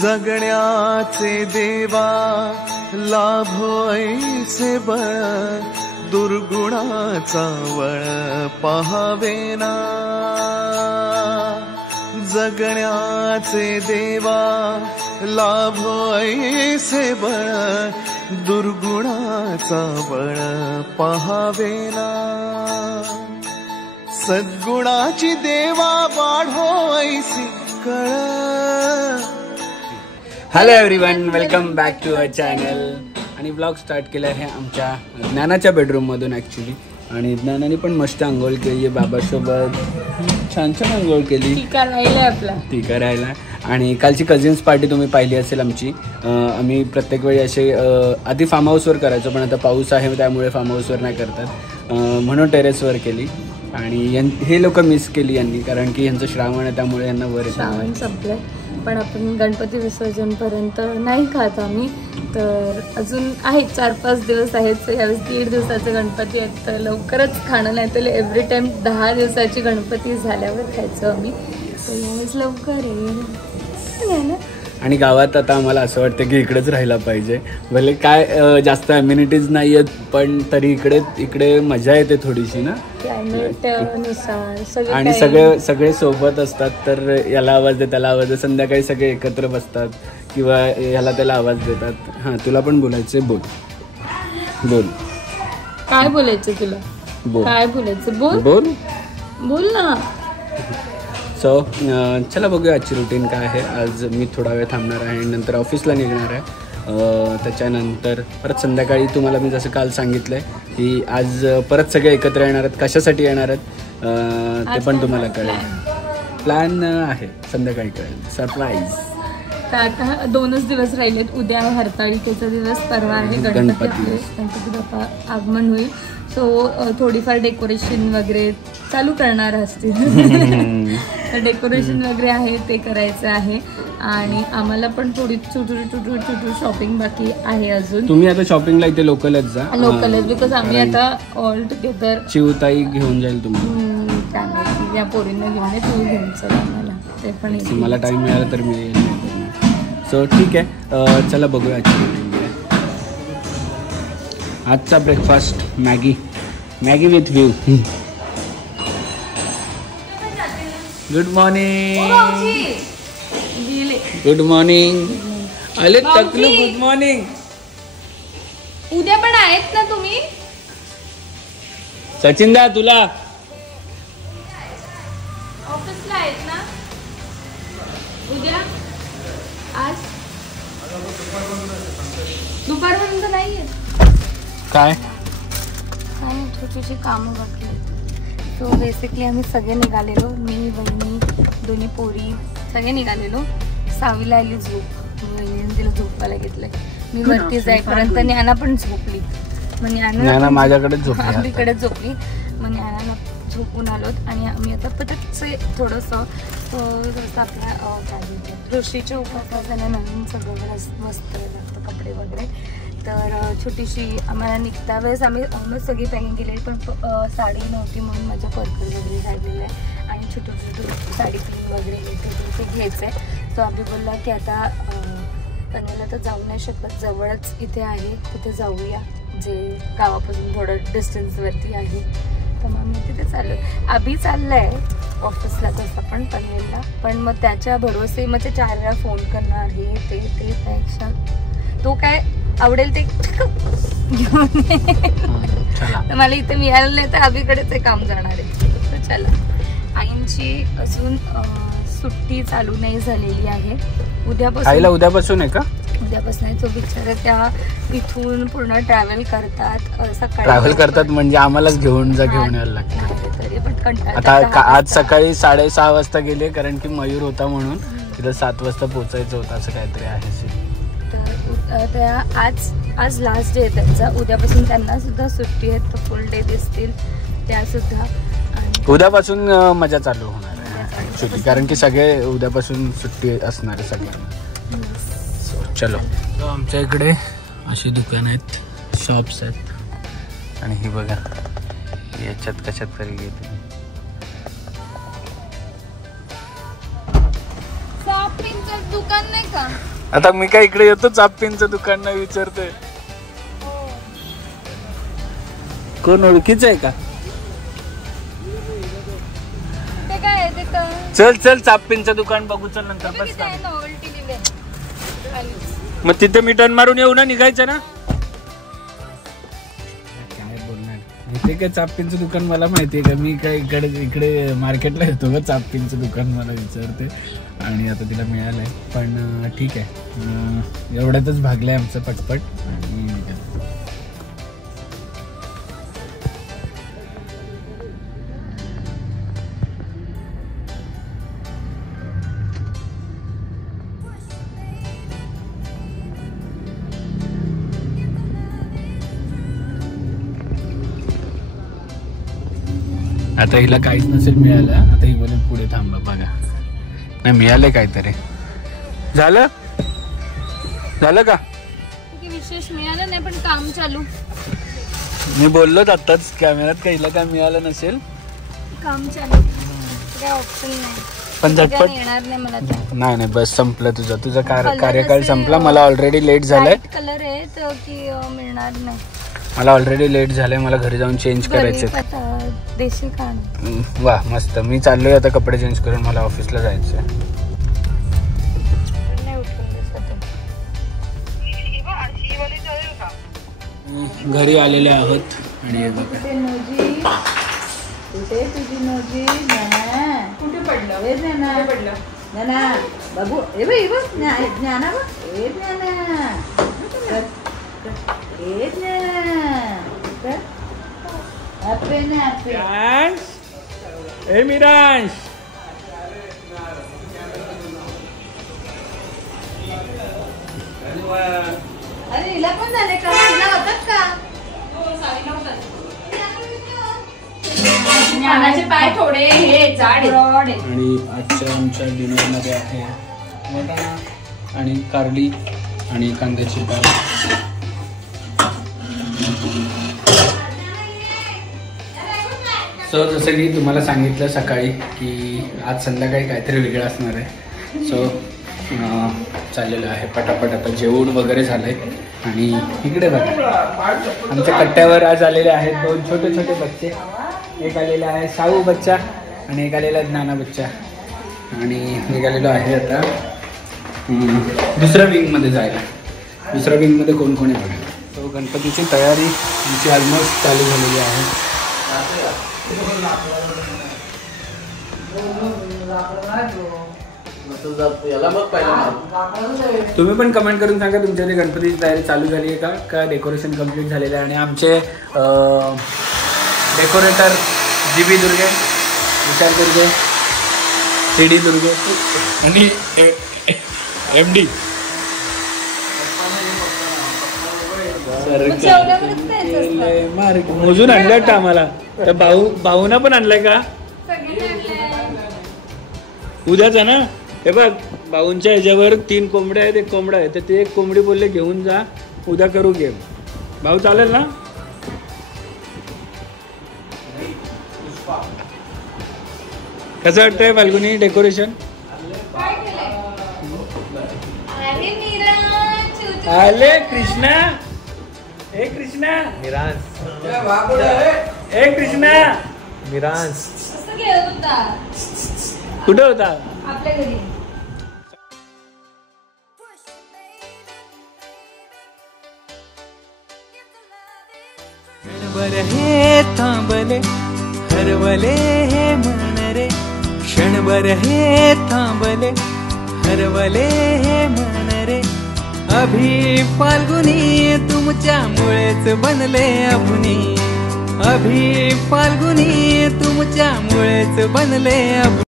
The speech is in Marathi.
जगण्याचे देवा लाभो ऐसे बळ, दुर्गुणाचा वळ पहावेना. जगण्याचे देवा लाभो ऐसे बळ, दुर्गुणाचा बळ पहावेना. सद्गुणाची देवा वाढो ऐसी कळ. Hello everyone, welcome back to our channel. आणि ब्लॉग स्टार्ट केला आहे आमच्या ज्ञानाच्या बेडरूममधून ॲक्च्युली. आणि ज्ञानाने पण मस्त आंघोळ केली आहे, बाबासोबत छान छान आंघोळ केली. टीका राहिला. आणि कालची कझिन्स पार्टी तुम्ही पाहिली असेल आमची. आम्ही प्रत्येक वेळी असे आधी फार्म हाऊसवर करायचो, पण आता पाऊस आहे त्यामुळे फार्म हाऊसवर नाही करतात, म्हणून टेरेसवर केली. आणि हे लोक मिस केली यांनी, कारण की यांचं श्रावण आहे त्यामुळे यांना वर श्रावण संपलं. पण आपण गणपती विसर्जनपर्यंत नाही खात आम्ही, तर अजून आहेत 4-5 दिवस आहेत. यावेळेस 1.5 दिवसाचे गणपती आहेत, तर लवकरच खाणं नाही तर एव्हरी टाईम 10 दिवसाची गणपती झाल्यावर खायचं आम्ही. तर यावेळेस लवकर आहे. आणि गावात आता आम्हाला असं वाटतं की इकडेच राहायला पाहिजे. भले काय जास्त अम्युनिटीज नाही आहेत, पण तरी इकडे मजा येते थोडीशी ना. क्लायमेटनुसार आणि सगळे सोबत असतात, तर याला आवाज दे त्याला आवाज दे. संध्याकाळी सगळे एकत्र बसतात किंवा याला त्याला आवाज देतात. हां, तुला पण बोलायचं, बोल. काय बोलायचं तुला? काय बोलायचं? बोल ना. सो चला बघूया आजची रुटीन काय आहे. आज मी थोडा वेळ थांबणार आहे, नंतर ऑफिसला निघणार आहे. त्याच्यानंतर परत संध्याकाळी तुम्हाला मी जसं काल सांगितलं आहे की आज परत सगळे एकत्र येणार आहेत. कशासाठी येणार आहेत ते पण तुम्हाला कळेल. प्लॅन आहे, संध्याकाळी कळेल, सरप्राईज. तर आता 2च दिवस राहिलेत. उद्या हरताळीकेचा दिवस, परवा आहे गणपती बाप्पा आगमन होईल. सो थोडीफार डेकोरेशन वगैरे चालू करणार असतील. तर डेकोरेशन वगैरे आहे ते करायचं आहे. आणि आम्हाला पण थोडी छोटू शॉपिंग बाकी आहे अजून. तुम्ही आता शॉपिंगला इथे लोकलच बिकॉज आम्ही आता ऑल टुगेदर. चिवताई घेऊन जाईल तुम्ही, त्यामुळे या पोरींना घेऊन तू घेऊन चल आम्हाला. ते पण मला टाइम मिळाला तर मी येईल. सो ठीक आहे, चला बघूया आजची. आजचा breakfast Maggi with view. Good morning. आले टकलू, गुड मॉर्निंग. उद्या पण आहेत ना तुम्ही? सचिन दा, तुला ऑफिसला आहेत ना उद्या? आज दुपारपर्यंत नाही आहे. काय छोटीशी कामं बाकी. सो बेसिकली आम्ही सगळे निघालेलो, मी बहिणी दोन्ही पोरी सगळे निघालेलो. 6वीला आली झोप, बहिणीने तिला झोपायला घेतलंय. मी वरती जाईपर्यंत ज्ञाना पण झोपली. मग ज्ञाना माझ्याकडेच झोपली. मग ज्ञानाला झोपून आलोत. आणि आम्ही आता पटकसे थोडंसं आपल्या ऋषीच्या उपवासाला नवीन सगळं वस्त्र लागतं, कपडे वगैरे. तर छोटीशी आम्हाला निघता वेळेस आम्ही ऑलमोस्ट सगळी पॅकिंग केली, पण साडी नव्हती म्हणून माझ्या पर्कल वगैरे राहिलेलं आहे. आणि छोटं साडी पिन वगैरे ते घ्यायचं आहे. सो आम्ही बोलला की आता पनवेलला तर जाऊ नाही शकत, जवळच इथे आहे तिथे जाऊया, जे गावापासून थोडं डिस्टन्सवरती आहे. तर मग आम्ही तिथे चाललो. आभी चाललंय ऑफिसला तसं पण पनवेलला, पण मग त्याच्या भरोसे मग ते 4 वेळा फोन करणार हे ते त्यापेक्षा तो काय आवडेल ते घेऊन. तर मला इथे मिळालं नाही तर अभीकडेच हे काम जाणार आहे. तर चला, आईंची अजून सुट्टी चालू नाही झालेली आहे. उद्यापासून आहे का? उद्यापासून आहे. तो बिचारा त्या इथून पूर्ण ट्रॅव्हल करतात म्हणजे आम्हालाच घेऊन यायला लागतं. तरी पण कंटाळा. आता आज सकाळी 6:30 वाजता गेले, कारण की मयूर होता म्हणून तिथं 7 वाजता पोहोचायचं होतं, असं काहीतरी आहे. त्या आज लास्ट डे आहे त्यांचा. उद्यापासून त्यांना सुद्धा सुट्टी आहे, तर फुल डे दिसतील त्या सुद्धा. उद्यापासून मजा चालू होणार आहे ॲक्च्युली, कारण की सगळे उद्यापासून सुट्टी असणार आहे सगळ्यांना. चलो, आमच्या इकडे अशी दुकान आहेत, शॉप्स आहेत. आणि ही बघा, याच्यात कशात तरी घेते. दुकान नाही का? आता मी काय इकडे येतो चापींचं दुकान नाही विचारतोय. कोण ओळखीच आहे का? ते काय आहे ते तर चल चल चापींचं दुकान बघू चल नंतर बस. नॉवेल्टी दिले. मग तिथे मी टर्न मारून येऊ ना निघायचं ना. काय बोलणार इथे काय चापींचं दुकान मला माहितीये का? मी काय इकडे मार्केटला येतो का चापींचं दुकान मला विचारते आणि आता तिला मिळालंय. पण ठीक आहे एवढ्यातच भागलंय आमचं पटपट आणि आता हिला काहीच नसेल मिळालं. आता ही बोलेल पुढे थांबा बघा नाही मिळालंय काहीतरी. झालं झालं का? विशेष मिळालं नाही पण काम चालू. मी बोललोच आताच कॅमेऱ्यात का हिला काय मिळालं नसेल. काम चालू काय ऑप्शन नाही. पण झटपट येणार नाही मला. नाही नाही बस संपलं तुझा कार्यकाळ संपला. मला ऑलरेडी लेट झालंय. कलर आहे तर की मिळणार नाही. मला ऑलरेडी लेट झालंय. मला घरी जाऊन चेंज करायचे. देशी काढ. वा मस्त. मी चाललोय आता कपडे चेंज करून मला ऑफिसला जायचंय. घरी आलेले आहोत आणि हे बघा कुठे तुझी नोजी कुठे पडलं हे ज्ञाना पडलं ज्ञाना बाबू हे बघ ज्ञाना बघ हे ज्ञाना हे ज्ञाना ए मिरांश अरे हिला पण झाले का? हिला होतात का? ज्ञानाचे पाय थोडे हे जाड ब्रॉड आहेत. आणि आजच्या आमच्या डिनरमध्ये आहे वाटाणा आणि कारली आणि कांद्याची पात. सो जसं की तुम्हाला सांगितलं सकाळी की आज संध्याकाळी काहीतरी वेगळं असणार आहे. सो चाललेलं आहे पटापट. आता जेवण वगैरे झालंय आणि इकडे बघा आमच्या कट्ट्यावर आज आलेले आहेत 2 छोटे छोटे बच्चे. एक आलेला आहे साऊ बच्चा आणि एक आलेला ज्ञाना बच्चा. आणि निघालेलो आहे आता दुसऱ्या विंगमध्ये जायला. दुसऱ्या विंगमध्ये कोण कोण आहे बघा. तो गणपतीची तयारी आमची ऑलमोस्ट चालू झालेली आहे. तुम्ही पण कमेंट करून सांगा तुमच्या इथे गणपतीची तयारी चालू झाली आहे का डेकोरेशन कम्प्लीट झालेलं आहे. आणि आमचे डेकोरेटर GB दुर्गे, विशाल दुर्गे, CD दुर्गे आणि MD मोजून आणल्यात का आम्हाला? तर भाऊना पण आणलाय का? उद्याचा ना. हे बघ भाऊंच्या ह्याच्यावर 3 कोंबड्या आहेत. 1 कोंबडा आहे तर ते 1 कोंबडी बोलले घेऊन जा उद्या करू गेम. भाऊ चालेल ना? कसं वाटतंय फाल्गुनी डेकोरेशन? आले कृष्णा. हे कृष्णा मिरांस. हे कृष्णा मिरांस कुठे होता? आपल्या घरी. क्षणभर हे थांबले हरवले हे मन रे. क्षणभर हे थांबले हरवले हे मन रे. अभि फाल्गुनी तुमच्यामुळेच बनले अभुनी. अभि फाल्गुनी तुमच्यामुळेच बनले अभुनी.